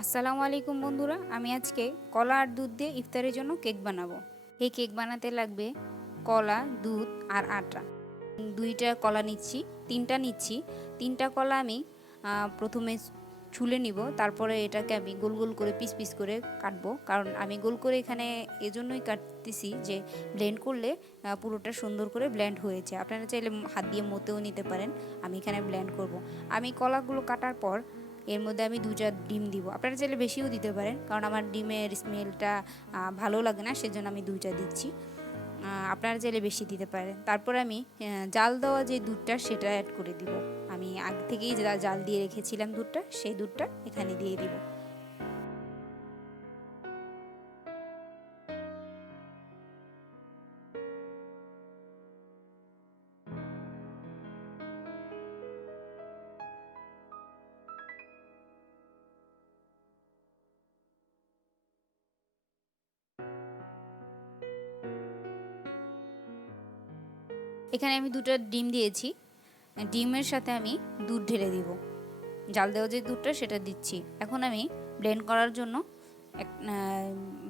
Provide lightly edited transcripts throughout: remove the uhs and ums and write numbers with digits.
আসসালামু আলাইকুম বন্ধুরা, আমি আজকে কলা আর দুধ দিয়ে ইফতারের জন্য কেক বানাবো। এই কেক বানাতে লাগবে কলা, দুধ আর আটা। দুইটা কলা নিচ্ছি, তিনটা কলা আমি প্রথমে ছুলে নিব, তারপরে এটাকে আমি গোল গোল করে পিস পিস করে কাটবো। কারণ আমি গোল করে এখানে এজন্যই কাটতেছি যে ব্লেন্ড করলে পুরোটা সুন্দর করে ব্লেন্ড হয়েছে। আপনারা চাইলে হাত দিয়ে মতেও নিতে পারেন, আমি এখানে ব্লেন্ড করব। আমি কলাগুলো কাটার পর এর মধ্যে আমি 2টা ডিম দিব। আপনারা চাইলে বেশিও দিতে পারেন, কারণ আমার ডিমের স্মেলটা ভালো লাগে না, সেজন্য আমি 2টা দিচ্ছি। আপনারা চাইলে বেশি দিতে পারেন। তারপর আমি জাল দেওয়া যে দুধটা সেটা অ্যাড করে দিব। আমি আগে থেকেই জাল দিয়ে রেখেছিলাম দুধটা, সেই দুধটা এখানে দিয়ে দিব। এখানে আমি 2টা ডিম দিয়েছি, ডিমের সাথে আমি দুধ ঢেলে দিব। জাল দেওয়া যে দুধটা সেটা দিচ্ছি। এখন আমি ব্লেন্ড করার জন্য এক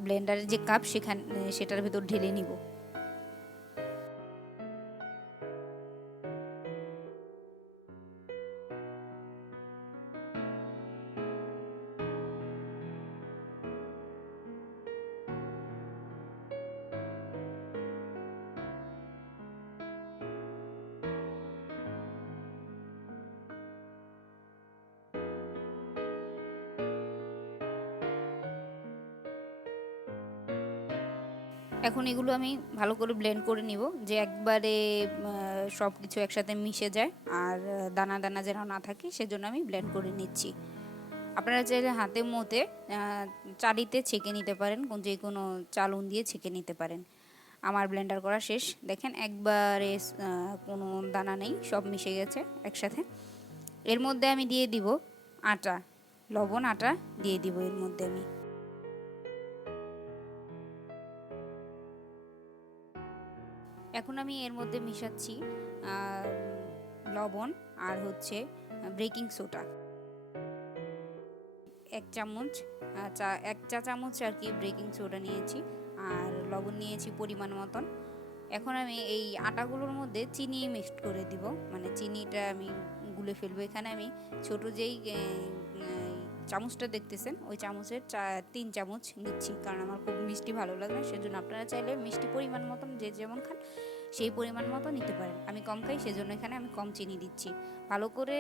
ব্লেন্ডারের যে কাপ সেটার ভেতর ঢেলে নিব। এখন এগুলো আমি ভালো করে ব্লেন্ড করে নিব, যে একবারে সব কিছু একসাথে মিশে যায় আর দানা দানা যেন না থাকে, সেজন্য আমি ব্লেন্ড করে নিচ্ছি। আপনারা চাইলে হাতে মতে চালিতে ছেঁকে নিতে পারেন, যে কোনো চালুন দিয়ে ছেঁকে নিতে পারেন। আমার ব্লেন্ডার করা শেষ, দেখেন একবারে কোনো দানা নেই, সব মিশে গেছে একসাথে। এর মধ্যে আমি দিয়ে দিব আটা, লবণ আটা দিয়ে দিব এর মধ্যে আমি। এখন আমি এর মধ্যে মিশাচ্ছি লবণ আর হচ্ছে বেকিং সোডা, 1 চা চামচ আর কি বেকিং সোডা নিয়েছি, আর লবণ নিয়েছি পরিমাণ মতন। এখন আমি এই আটাগুলোর মধ্যে চিনি মিক্সড করে দিব, মানে চিনিটা আমি গুলে ফেলবো। এখানে আমি ছোট যেই চামচটা দেখতেছেন ওই চামচের 3 চামচ নিচ্ছি, কারণ আমার খুব মিষ্টি ভালো লাগে, সেজন্য আপনারা চাইলে মিষ্টি পরিমাণ মতন যে যেমন খান সেই পরিমাণ মতো নিতে পারেন। আমি কম খাই, সেজন্য এখানে আমি কম চিনি দিচ্ছি। ভালো করে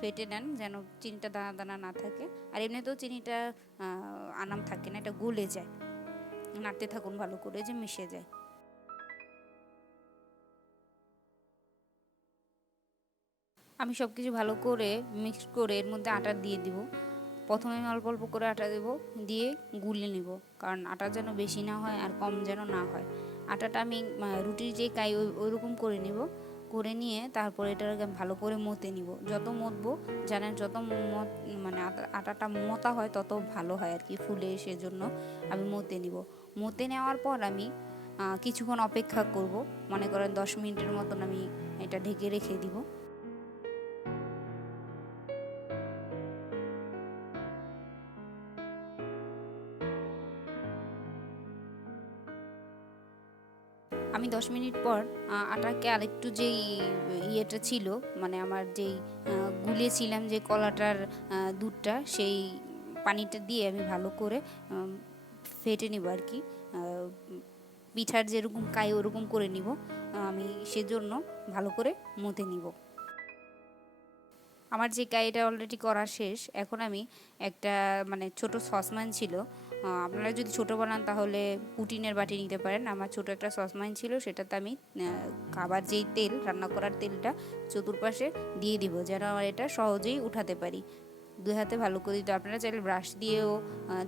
ফেটে নেন যেন চিনিটা দানা দানা না থাকে, আর এমনিতেও চিনিটা আনাম থাকে না, এটা গলে যায়। নাড়তে থাকুন ভালো করে যে মিশে যায়। আমি সব কিছু ভালো করে মিক্সড করে এর মধ্যে আটা দিয়ে দিব। প্রথমে আমি অল্প অল্প করে আটা দেব, দিয়ে গুলে নিব, কারণ আটা যেন বেশি না হয় আর কম যেন না হয়। আটাটা আমি রুটির যে কাই ওইরকম করে নিব, করে নিয়ে তারপরে এটাকে ভালো করে মতে নিব। যত মতবো জানেন, যত মানে আটাটা মতা হয় তত ভালো হয় আর কি, ফুলে, সেজন্য আমি মতে নিব। মতে নেওয়ার পর আমি কিছুক্ষণ অপেক্ষা করব, মনে করেন 10 মিনিটের মতন আমি এটা ঢেকে রেখে দিব। আমি 10 মিনিট পর আটাকে আরেকটু যেই ইয়েটা ছিল, মানে আমার যেই গুলিয়েছিলাম যে কলাটার দুধটা, সেই পানিটা দিয়ে আমি ভালো করে ফেটে নিব আর কি। পিঠার যেরকম কাই ওরকম করে নিব আমি, সেজন্য ভালো করে মতে নিব। আমার যে কাইটা অলরেডি করা শেষ। এখন আমি একটা মানে ছোট সসপ্যান ছিল, আপনারা যদি ছোট বানান তাহলে পুটিনের বাটি নিতে পারেন। আমার ছোট একটা সসপ্যান ছিল, সেটাতে আমি খাবার যেই তেল, রান্না করার তেলটা চতুর্পাশে দিয়ে দিব, যেন আমার এটা সহজেই উঠাতে পারি। 2 হাতে ভালো করে দিতে, আপনারা চাইলে ব্রাশ দিয়েও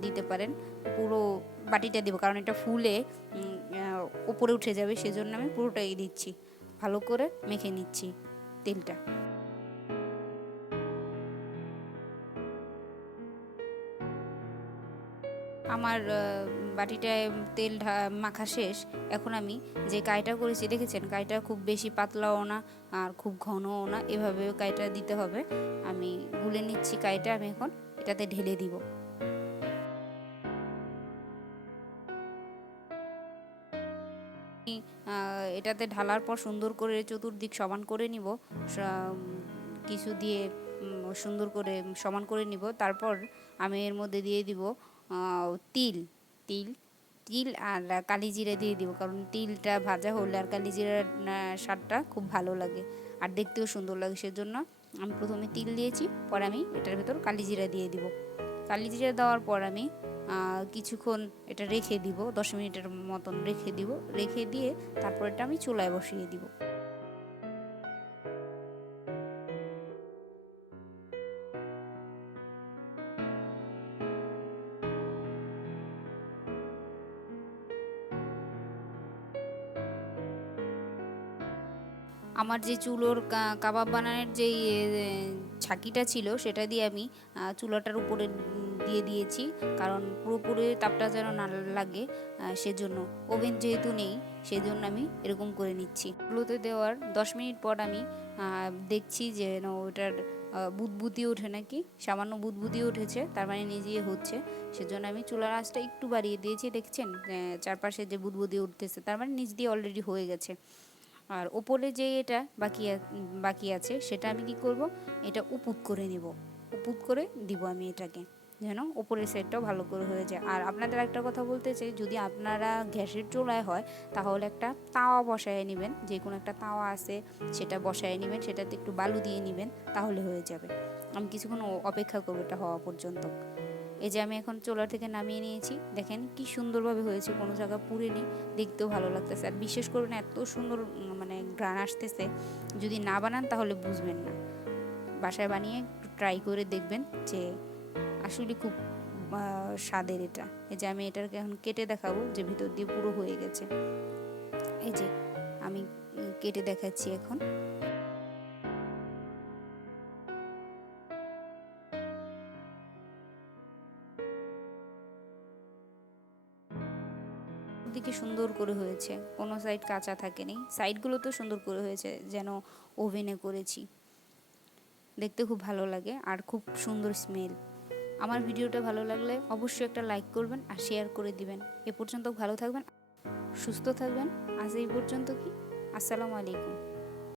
দিতে পারেন। পুরো বাটিটা দিব, কারণ এটা ফুলে উপরে উঠে যাবে, সেজন্য আমি পুরোটাই দিচ্ছি। ভালো করে মেখে নিচ্ছি তেলটা। আমার বাটিটায় তেল মাখা শেষ। এখন আমি যে কাইটা করেছি, দেখেছেন কাইটা খুব বেশি পাতলাও না আর খুব ঘনও না, এভাবে কাইটা দিতে হবে। আমি গুলে নিচ্ছি কাইটা, আমি এখন এটাতে ঢেলে দিব। এটাতে ঢালার পর সুন্দর করে চতুর্দিক সমান করে নিব, কিছু দিয়ে সুন্দর করে সমান করে নিব। তারপর আমি এর মধ্যে দিয়ে দিব তিল তিল তিল আর কালি জিরা দিয়ে দিব, কারণ তিলটা ভাজা হলে আর কালি জিরার স্বাদটা খুব ভালো লাগে আর দেখতেও সুন্দর লাগে। সেজন্য আমি প্রথমে তিল দিয়েছি, পর আমি এটার ভেতর কালি জিরা দিয়ে দিব। কালি জিরা দেওয়ার পর আমি কিছুক্ষণ এটা রেখে দিব, 10 মিনিটের মতন রেখে দিব। রেখে দিয়ে তারপর এটা আমি চুলায় বসিয়ে দিব। আমার যে চুলোর কাবাব বানানোর যেই ছাকিটা ছিল সেটা দিয়ে আমি চুলাটার উপরে দিয়ে দিয়েছি, কারণ পুরোপুরি তাপটা যেন না লাগে সেজন্য। ওভেন যেহেতু নেই সেজন্য আমি এরকম করে নিচ্ছি। চুলোতে দেওয়ার 10 মিনিট পর আমি দেখছি যে ওটার বুদবুদি ওঠে নাকি, সামান্য বুদবুদি উঠেছে, তার মানে নিজেই হচ্ছে। সেজন্য আমি চুলার আঁচটা একটু বাড়িয়ে দিয়েছি। দেখছেন চারপাশে যে বুদবুদি উঠতেছে, তার মানে নিচ দিয়ে অলরেডি হয়ে গেছে। আর ওপরে যে এটা বাকি আছে সেটা আমি কি করব, এটা উপুত করে নিব, উপুত করে দিব আমি এটাকে, যেন ওপরের সাইডটাও ভালো করে হয়ে যায়। আর আপনাদের একটা কথা বলতে চাই, যদি আপনারা গ্যাসের চুলায় হয় তাহলে একটা তাওয়া বসায় নেবেন, যে কোনো একটা তাওয়া আছে সেটা বসায় নেবেন, সেটাতে একটু বালু দিয়ে নেবেন, তাহলে হয়ে যাবে। আমি কিছুক্ষণ অপেক্ষা করবো এটা হওয়া পর্যন্ত। এই যে আমি এখন চুলা থেকে নামিয়ে নিয়েছি, দেখেন কি সুন্দরভাবে হয়েছে, কোনো জায়গা পুড়েনি, দেখতেও ভালো লাগতেছে। আর বিশ্বাস করবেন এত সুন্দর মানে ঘ্রাণ আসতেছে, যদি না বানান তাহলে বুঝবেন না। বাসায় বানিয়ে একটু ট্রাই করে দেখবেন যে আসলে খুব স্বাদের এটা। এই যে আমি এটাকে এখন কেটে দেখাবো যে ভিতর দিয়ে পুরো হয়ে গেছে। এই যে আমি কেটে দেখাচ্ছি এখন। দিকে সুন্দর করে হয়েছে, কোনো সাইড কাঁচা থাকেনি, সাইডগুলো তো সুন্দর করে হয়েছে, যেন ওভেনে করেছি। দেখতে খুব ভালো লাগে আর খুব সুন্দর স্মেল। আমার ভিডিওটা ভালো লাগলে অবশ্যই একটা লাইক করবেন আর শেয়ার করে দিবেন। এ পর্যন্ত ভালো থাকবেন, সুস্থ থাকবেন। আজ এই পর্যন্ত কি, আসসালামু আলাইকুম।